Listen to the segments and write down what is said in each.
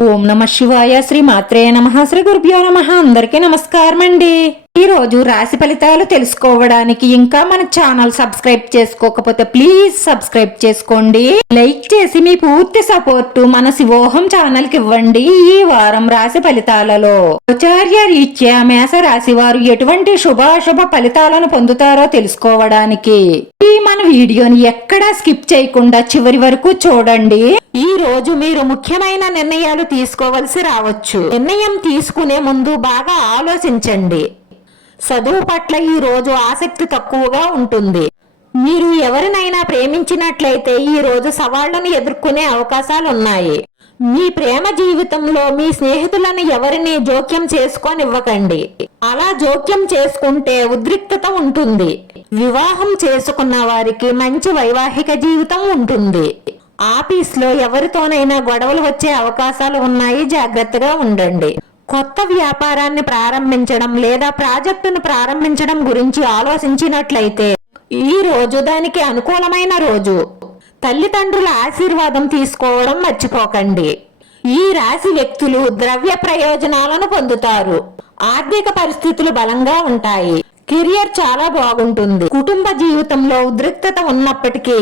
ఓం నమ శివాయ. శ్రీ మాత్రే నమః. శ్రీ గురుభ్యో నమః. అందరికీ నమస్కారం అండి. ఈ రోజు రాశి ఫలితాలు తెలుసుకోవడానికి ఇంకా మన ఛానల్ సబ్స్క్రైబ్ చేసుకోకపోతే ప్లీజ్ సబ్స్క్రైబ్ చేసుకోండి. లైక్ చేసి మీ పూర్తి సపోర్టు మన శివోహం ఛానల్ కి ఇవ్వండి. ఈ వారం రాశి ఫలితాలలో ఆచార్య రీత్యా మేష రాశి వారు ఎటువంటి శుభాశుభ ఫలితాలను పొందుతారో తెలుసుకోవడానికి ఈ మన వీడియోని ఎక్కడా స్కిప్ చేయకుండా చివరి వరకు చూడండి. ఈ రోజు మీరు ముఖ్యమైన నిర్ణయాలు తీసుకోవలసి రావచ్చు. నిర్ణయం తీసుకునే ముందు బాగా ఆలోచించండి. చదువు పట్ల ఈ రోజు ఆసక్తి తక్కువగా ఉంటుంది. మీరు ఎవరినైనా ప్రేమించినట్లయితే ఈ రోజు సవాళ్లను ఎదుర్కొనే అవకాశాలు ఉన్నాయి. మీ ప్రేమ జీవితంలో మీ స్నేహితులను ఎవరిని జోక్యం చేసుకోనివ్వకండి. అలా జోక్యం చేసుకుంటే ఉద్రిక్తత ఉంటుంది. వివాహం చేసుకున్న వారికి మంచి వైవాహిక జీవితం ఉంటుంది. ఆఫీస్లో ఎవరితోనైనా గొడవలు వచ్చే అవకాశాలు ఉన్నాయి. జాగ్రత్తగా ఉండండి. కొత్త వ్యాపారాన్ని ప్రారంభించడం లేదా ప్రాజెక్టును ప్రారంభించడం గురించి ఆలోచించినట్లయితే ఈ రోజు దానికి అనుకూలమైన రోజు. తల్లిదండ్రుల ఆశీర్వాదం తీసుకోవడం మర్చిపోకండి. ఈ రాశి వ్యక్తులు ద్రవ్య ప్రయోజనాలను పొందుతారు. ఆర్థిక పరిస్థితులు బలంగా ఉంటాయి. కెరియర్ చాలా బాగుంటుంది. కుటుంబ జీవితంలో ఉద్రిక్తత ఉన్నప్పటికీ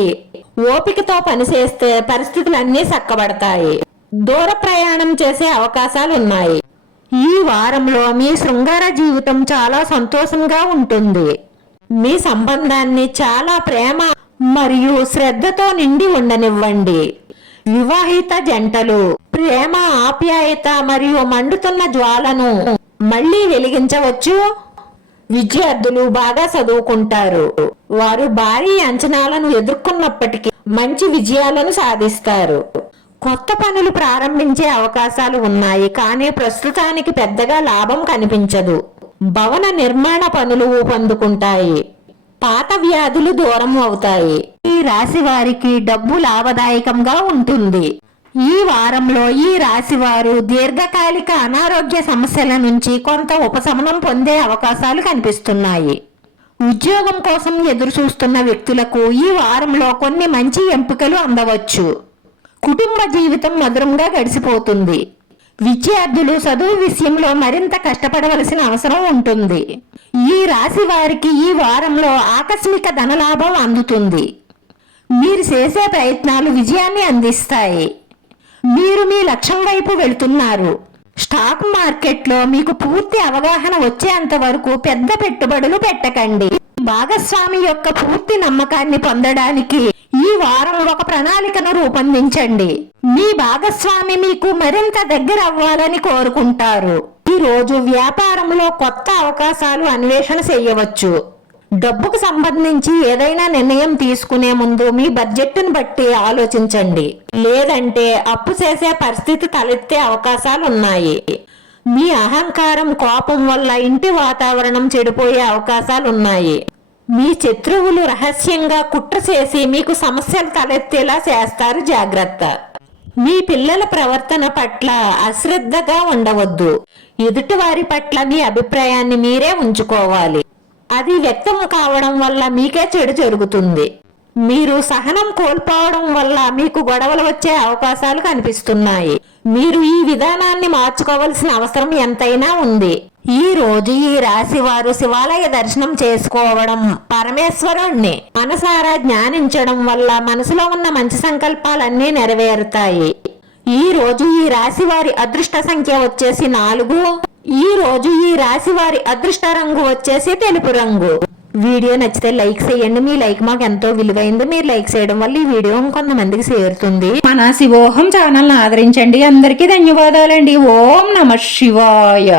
ఓపికతో పనిచేస్తే పరిస్థితులన్నీ చక్కబడతాయి. దూర ప్రయాణం చేసే అవకాశాలు ఉన్నాయి. ఈ వారంలో మీ శృంగార జీవితం చాలా సంతోషంగా ఉంటుంది. మీ సంబంధాన్ని చాలా ప్రేమ మరియు శ్రద్ధతో నిండి ఉండనివ్వండి. వివాహిత జంటలు ప్రేమ, ఆప్యాయత మరియు మండుతున్న జ్వాలను మళ్లీ వెలిగించవచ్చు. విద్యార్థులు బాగా చదువుకుంటారు. వారు భారీ అంచనాలను ఎదుర్కొన్నప్పటికీ మంచి విజయాలను సాధిస్తారు. కొత్త పనులు ప్రారంభించే అవకాశాలు ఉన్నాయి, కానీ ప్రస్తుతానికి పెద్దగా లాభం కనిపించదు. భవన నిర్మాణ పనులు ఊపందుకుంటాయి. పాత వ్యాధులు దూరం అవుతాయి. ఈ రాశి వారికి డబ్బు లాభదాయకంగా ఉంటుంది. ఈ వారంలో ఈ రాశి వారు దీర్ఘకాలిక అనారోగ్య సమస్యల నుంచి కొంత ఉపశమనం పొందే అవకాశాలు కనిపిస్తున్నాయి. ఉద్యోగం కోసం ఎదురు చూస్తున్న వ్యక్తులకు ఈ వారంలో కొన్ని మంచి ఎంపికలు అందవచ్చు. కుటుంబ జీవితం మధురంగా గడిచిపోతుంది. విద్యార్థులు చదువు విషయంలో మరింత కష్టపడవలసిన అవసరం ఉంటుంది. ఈ రాశి వారికి ఈ వారంలో ఆకస్మిక ధనలాభం అందుతుంది. మీరు చేసే ప్రయత్నాలు విజయాన్ని అందిస్తాయి. మీరు మీ లక్ష్యం వైపు వెళ్తున్నారు. స్టాక్ మార్కెట్లో మీకు పూర్తి అవగాహన వచ్చేంత వరకు పెద్ద పెట్టుబడులు పెట్టకండి. భాగస్వామి యొక్క పూర్తి నమ్మకాన్ని పొందడానికి ఈ వారం ఒక ప్రణాళికను రూపొందించండి. మీ భాగస్వామి మీకు మరింత దగ్గర అవ్వాలని కోరుకుంటారు. ఈ రోజు వ్యాపారంలో కొత్త అవకాశాలు అన్వేషణ చేయవచ్చు. డబ్బుకు సంబంధించి ఏదైనా నిర్ణయం తీసుకునే ముందు మీ బడ్జెట్ను బట్టి ఆలోచించండి. లేదంటే అప్పు చేసే పరిస్థితి తలెత్తే అవకాశాలు ఉన్నాయి. మీ అహంకారం, కోపం వల్ల ఇంటి వాతావరణం చెడిపోయే అవకాశాలు ఉన్నాయి. మీ శత్రువులు రహస్యంగా కుట్ర చేసి మీకు సమస్యలు తలెత్తేలా చేస్తారు. జాగ్రత్త. మీ పిల్లల ప్రవర్తన పట్ల అశ్రద్ధగా ఉండవద్దు. ఎదుటివారి పట్ల మీ అభిప్రాయాన్ని మీరే ఉంచుకోవాలి. అది వ్యక్తం కావడం వల్ల మీకే చెడు జరుగుతుంది. మీరు సహనం కోల్పోవడం వల్ల మీకు గొడవలు వచ్చే అవకాశాలు కనిపిస్తున్నాయి. మీరు ఈ విధానాన్ని మార్చుకోవాల్సిన అవసరం ఎంతైనా ఉంది. ఈ రోజు ఈ రాశి వారు శివాలయ దర్శనం చేసుకోవడం, పరమేశ్వరుణ్ణి మనసారా జ్ఞానించడం వల్ల మనసులో ఉన్న మంచి సంకల్పాలన్నీ నెరవేరుతాయి. ఈ రోజు ఈ రాశి వారి అదృష్ట సంఖ్య వచ్చేసి 4. ఈ రోజు ఈ రాశి వారి అదృష్ట రంగు వచ్చేసి తెలుపు రంగు. వీడియో నచ్చితే లైక్ చేయండి. మీ లైక్ మాకు ఎంతో విలువైంది. మీరు లైక్ చేయడం వల్ల ఈ వీడియో కొంతమందికి చేరుతుంది. మన శివోహం ఛానల్ ఆదరించండి. అందరికీ ధన్యవాదాలండి. ఓం నమ శివాయ.